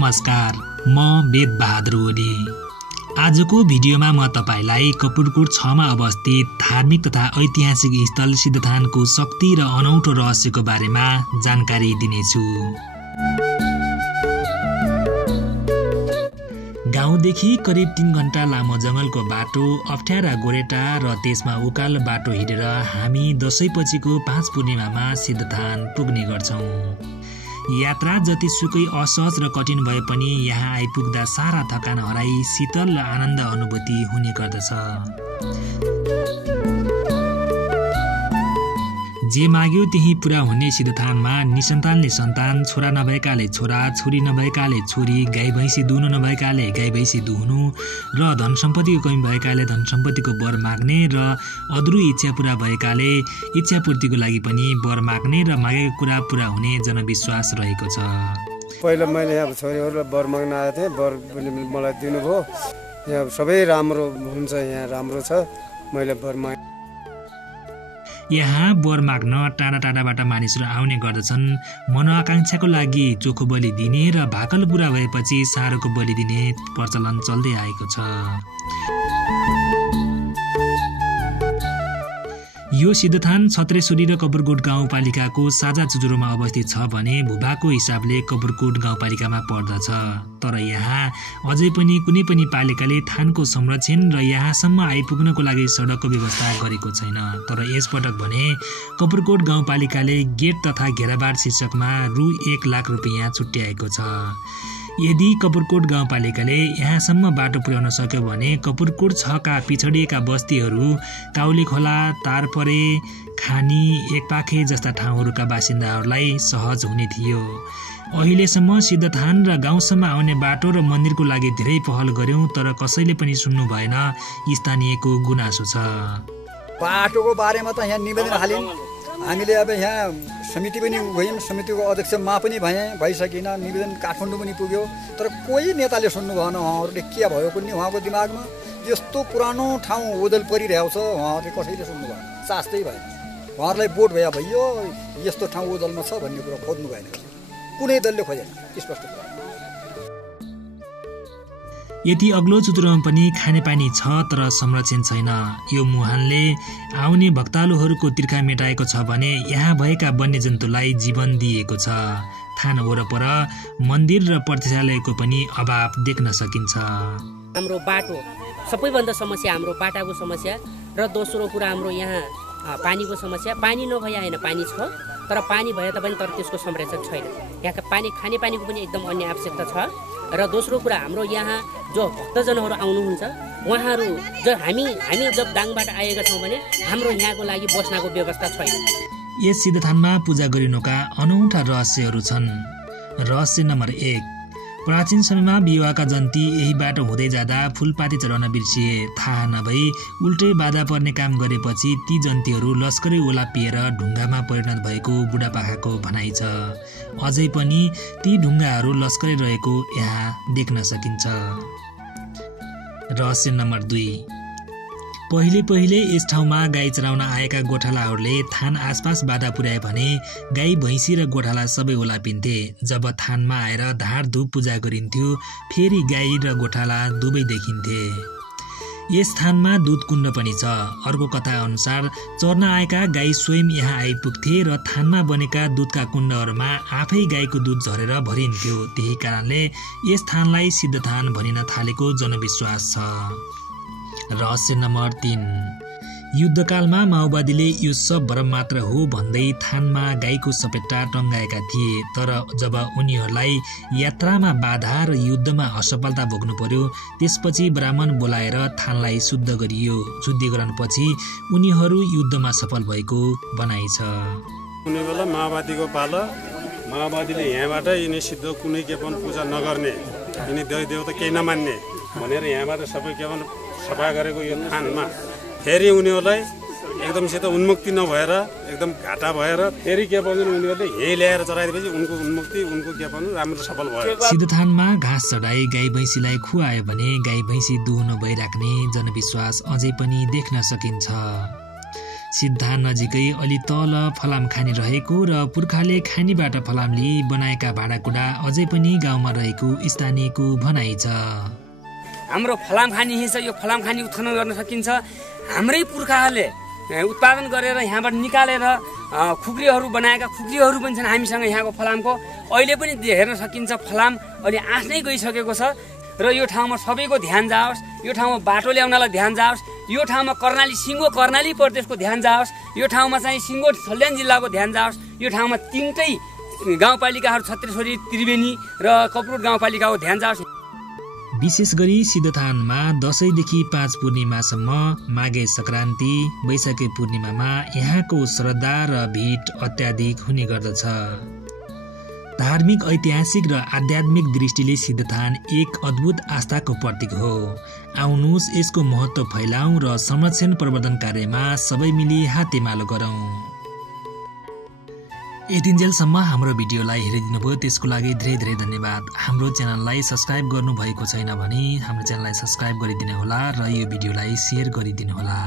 नमस्कार, म वेद बहादुर ओली। आजको भिडियोमा म तपाईलाई कपुरकोट 6 मा अवस्थित धार्मिक तथा ऐतिहासिक स्थल सिद्धथानको शक्ति र अनौठो रहस्यको बारेमा जानकारी दिनेछु। गाउँदेखि करिब 3 घण्टा लामो जंगलको बाटो, अप्ठ्यारा गोरेटा र त्यसमा उकालो बाटो हिँडेर हामी दशैँपछिको 5 पूर्णिमामा सिद्धथान पुग्ने गर्छौं। यात्रा जतिसुकै असहज र कठिन भए पनि यहाँ आइपुग्दा सारा थकान हराई शीतल र आनन्द अनुभूति हुने गर्दछ। जे माग्यो त्यही पूरा हुने सिद्धथानमा निसन्तानले सन्तान, छोरा नभएकाले छोरा, छोरी नभएकाले छोरी, गाई भैँसी दुहुनु नभएकाले गाई भैँसी दुहुनु र धन सम्पत्तिको कमी भएकाले धन सम्पत्तिको वर माग्ने र अधुरो इच्छा पूरा भएकाले इच्छा पूर्तिको लागि पनि वर माग्ने र मागेको कुरा पूरा हुने जनविश्वास रहेको छ। पहिला मैले यहाँ छोरीहरूलाई वर माग्न आएको थिएँ, वर पनि मलाई दिनुभयो। यहाँ सबै राम्रो हुन्छ, यहाँ राम्रो छ। मैले वर माग यहाँ वर माग्न टाढा टाढाबाट मानिसहरू आउने गर्दछन्। मनोआकांक्षाको लागि चोखो बलि दिने र भाकल पूरा भएपछि सारोको बलि दिने प्रचलन चल्दै आएको छ। यो सिद्धथान छत्रेश्वरी र कपुरकोट गाउँपालिकाको साझा चुचुरोमा अवस्थित छ भने भूभागको हिसाबले कपुरकोट गाउँपालिकामा पर्दछ। तर यहाँ अझै पनि कुनै पनि पालिकाले थानको संरक्षण र यहाँसम्म आइपुग्नको लागि सडकको व्यवस्था गरेको छैन। तर यसपटक भने कपुरकोट गाउँपालिकाले गेट तथा घेराबार शीर्षकमा रु 1 लाख रुपैयाँ छुट्याएको छ। यदि कपुरकोट गाउँपालिकाले यहाँसम्म बाटो पुर्याउन सक्यो भने कपुरकोट 6 का पिछडिएका बस्तीहरू काउली खोला, तारपरे, खानी, एकपाखे जस्ता ठाउँहरूका बासिन्दाहरूलाई सहज हुने थियो। अहिलेसम्म सिद्धथान र गाउँसम्म आउने बाटो र मन्दिरको लागि धेरै पहल गर्यौं, तर कसैले पनि सुन्नु भएन। स्थानीयको गुनासो छ। बाटोको बारेमा त यहाँ निवेदन हाल्यौं हामीले। अब यहाँ समिति पनि गयौँ, समितिको अध्यक्षमा पनि भइसकिन, निवेदन काठमाडौँ पनि पुग्यो, तर कोही नेताले सुन्नु भएन। उहाँहरूले के भयो कुनै उहाँको दिमागमा यस्तो पुरानो ठाउँ ओदल परिरहेको छ, उहाँहरूले कसैले सुन्नु भएन, चास्तै भएन। उहाँहरूलाई बोट भयो यस्तो ठाउँ ओदलमा छ भन्ने कुरा खोज्नु भएन, कुनै दलले खोजेन, स्पष्ट। यति अग्लो चुचुरोमा पनि खानेपानी छ, तर संरक्षण छैन। यो मुहानले आउने भक्तालुहरूको तिर्खा मेटाएको छ भने यहाँ भएका वन्यजन्तुलाई जीवन दिएको छ। थान वरपर मन्दिर र प्रतिष्ठालयको पनि अभाव देख्न सकिन्छ। हाम्रो बाटो सबैभन्दा समस्या, हाम्रो बाटाको समस्या र दोस्रो कुरा हाम्रो यहाँ पानीको समस्या। पानी नभए होइन, पानी छ, तर पानी भए तापनि तर त्यसको संरक्षण छैन। यहाँका खानेपानीको पनि एकदम अन्य आवश्यकता छ। र दोस्रो कुरा हाम्रो यहाँ जो भक्तजनहरू आउनुहुन्छ उहाँहरू हामी जब दाङबाट आएका छौँ भने हाम्रो यहाँको लागि बस्नको व्यवस्था छैन। यस सिद्धथानमा पूजा गरिनुका अनौठा रहस्यहरू छन्। रहस्य नम्बर 1, प्राचीन समयमा विवाहका जन्ती यही बाटो हुँदै जाँदा फुलपाती चढाउन बिर्सिए। थाहा नभई उल्टै बाधा पर्ने काम गरेपछि ती जन्तीहरू लस्करै ओला पिएर ढुङ्गामा परिणत भएको बुढापाकाको भनाइ छ। अझै पनि ती ढुङ्गाहरू लस्करै रहेको यहाँ देख्न सकिन्छ। रहस्य नम्बर 2, पहिले यस ठाउँमा गाई चराउन आएका गोठालाहरूले थान आसपास बाधा पुर्याए भने गाई भैँसी र गोठाला सबै ओलापिन्थे। जब थानमा आएर धार धुप पूजा गरिन्थ्यो, फेरि गाई र गोठाला दुवै देखिन्थे। यस थानमा दुध कुण्ड पनि छ। अर्को कथा अनुसार चर्न आएका गाई स्वयं यहाँ आइपुग्थे र थानमा बनेका दुधका कुण्डहरूमा आफै गाईको दुध झरेर भरिन्थ्यो। त्यही कारणले यस थानलाई सिद्धथान भनिन थालेको जनविश्वास छ। रहस्य नम्बर 3, युद्धकालमा माओवादीले यो सब भ्रम मात्र हो भन्दै थानमा गाईको सपेटा टङ्गाएका थिए। तर जब उनीहरूलाई यात्रामा बाधा र युद्धमा असफलता भोग्नु पर्यो, त्यसपछि ब्राह्मण बोलाएर थानलाई शुद्ध गरियो। शुद्धिकरणपछि उनीहरू युद्धमा सफल भएको भनाइ छ। कुनै बेला माओवादीको पालो, माओवादीले यहाँबाट यिनी सिद्ध कुनै के पनि पूजा नगर्ने, यिनी देवता केही नमान्ने भनेर यहाँबाट सबै के पनि सफा गरेको यो थानमा फेरि उनीहरूलाई एकदमसित उन्मुक्ति नभएर एकदम घाटा भएर फेरि के पनि उनीहरूले यही ल्याएर चढाएपछि उनको उन्मुक्ति, उनको के पनि राम्रो सफल भयो। सिद्धथानमा घाँस चढाई गाई भैँसीलाई खुवायो भने गाई भैँसी दुहुनु भइराख्ने जनविश्वास अझै पनि देख्न सकिन्छ। सिद्धान नजिकै अलि तल फलाम खानी रहेको र पुर्खाले खानीबाट फलाम लिई बनाएका भाँडाकुँडा अझै पनि गाउँमा रहेको स्थानीयको भनाइ छ। हाम्रो फलाम खानी छ, यो फलाम खानी उत्खनन गर्न सकिन्छ। हाम्रै पुर्खाहरूले उत्पादन गरेर यहाँबाट निकालेर खुकुरीहरू बनाएका खुकुरीहरू पनि छन् हामीसँग यहाँको फलामको। अहिले पनि हेर्न सकिन्छ फलाम अहिले आफ्नै गइसकेको छ र यो ठाउँमा सबैको ध्यान जाओस्, यो ठाउँमा बाटो ल्याउनलाई ध्यान जाओस्, यो ठाउँमा सिङ्गो कर्णाली प्रदेशको ध्यान जाओस्, यो ठाउँमा चाहिँ सिङ्गो सल्यान जिल्लाको ध्यान जाओस्, यो ठाउँमा 3टै गाउँपालिकाहरू छत्रेश्वरी, त्रिवेणी र कपुर गाउँपालिकाको ध्यान जाओस्। विशेष गरी सिद्धथानमा दशैँदेखि 5 पूर्णिमासम्म, माघे सङ्क्रान्ति, वैशाखे पूर्णिमामा यहाँको श्रद्धा र भिड अत्याधिक हुने गर्दछ। धार्मिक, ऐतिहासिक र आध्यात्मिक दृष्टिले सिद्धथान एक अद्भुत आस्थाको प्रतीक हो। आउनुहोस् यसको महत्त्व फैलाउँ र संरक्षण प्रवर्धन कार्यमा सबै मिली हातेमालो गरौँ। यतिन्जेलसम्म हाम्रो भिडियोलाई हेरिदिनुभयो त्यसको लागि धेरै धेरै धन्यवाद। हाम्रो च्यानललाई सब्स्क्राइब गर्नुभएको छैन भने हाम्रो च्यानललाई सब्स्क्राइब गरिदिनुहोला र यो भिडियोलाई सेयर गरिदिनुहोला।